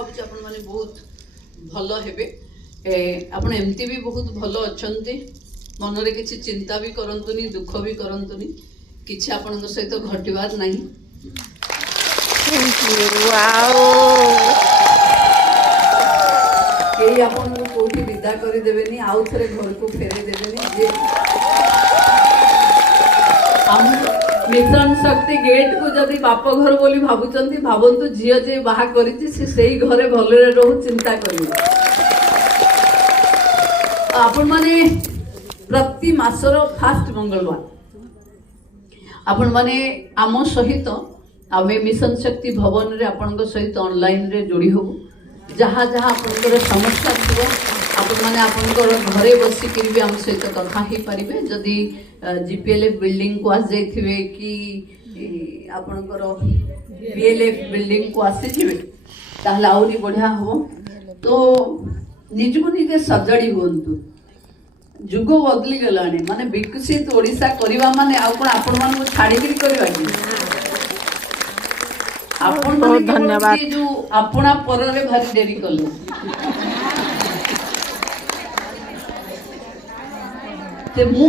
भावुँ आपण मैंने बहुत भल हे आपण एमती भी बहुत भल अच्छा मनरे किसी चिंता भी करंतुनी दुख भी करंतुनी किसी आपण सहित घटवार नहीं। कई आपण कोठी विदा करी देबेनी आउ थरे घर को फेरे देबेनी जे हम मिशन शक्ति गेट को जदि बाप घर बोली भाबुचंती भाबंतु झियो जे बाहा करिछि से सेही घरे भलरे रहू चिंता करिवे। आपण माने प्रति मासर फास्ट मंगलवार आपण माने आम सहित आमे मिशन शक्ति भवन रे आपन सहित ऑनलाइन रे जोड़ी हो जहाँ जहाँ आपनकर समस्या थी आपण माने आपनकर घरे बसी भी आम सहित कथा ही पारिबे। जदि जीपीएलएफ बिल्डिंग को आस जाइथिबे कि आपनकर बीएलएफ बिल्डिंग को आसी जिवे ताहले आउरी बढ़िया हो। तो निजको निजे सजाड़ी होंतु जुग बदली गलाने माने विकसित ओडिशा करबा माने आ कोन आपण मान छाड़ी करी करबा कि आपण बहुत धन्यवाद। जो अपना पररे भारी डेरी कले ते मु